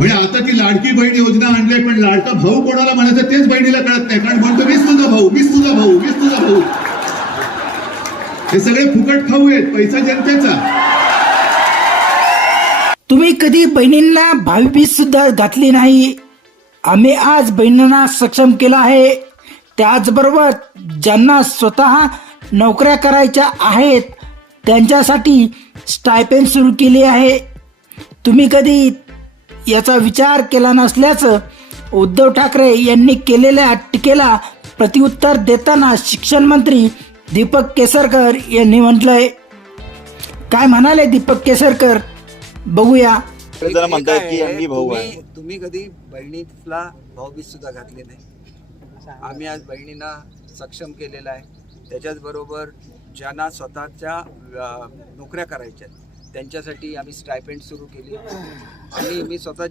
म्हणजे आता ती लाडकी बहीण योजना आणली, पण लाडका भाऊ कोणाला म्हणायचं तेच बहिणीला कळत नाही, कारण म्हणतो मीच तुझा भाऊ, मीच तुझा भाऊ, मीच तुझा भाऊ. हे सगळे फुकट खाऊ आहेत, पैसा जनतेचा. तुम्ही कधी बहिणींना भावी बीज सुद्धा घातली नाही. आम्ही आज बहिणींना सक्षम केलं आहे. त्याचबरोबर ज्यांना स्वतः नोकऱ्या करायच्या आहेत त्यांच्यासाठी स्टायपेंड सुरू केली आहे. तुम्ही कधी याचा विचार केला नसल्याचं उद्धव ठाकरे यांनी केलेल्या टीकेला प्रत्युत्तर देताना शिक्षण मंत्री दीपक केसरकर यांनी म्हटलंय. काय म्हणाले दीपक केसरकर बघूया. जरा म्हणतायत की आम्ही भाऊ आहे. तुम्ही कधी बहिणीला भाऊबीज सुद्धा घातली नाही. आम्ही आज बहिणींना सक्षम केलेलं आहे. त्याच्याच बरोबर ज्यांना स्वतःच्या नोकऱ्या करायच्या त्यांच्यासाठी आम्ही स्टायपेंड सुरू केली आणि मी स्वतःच्या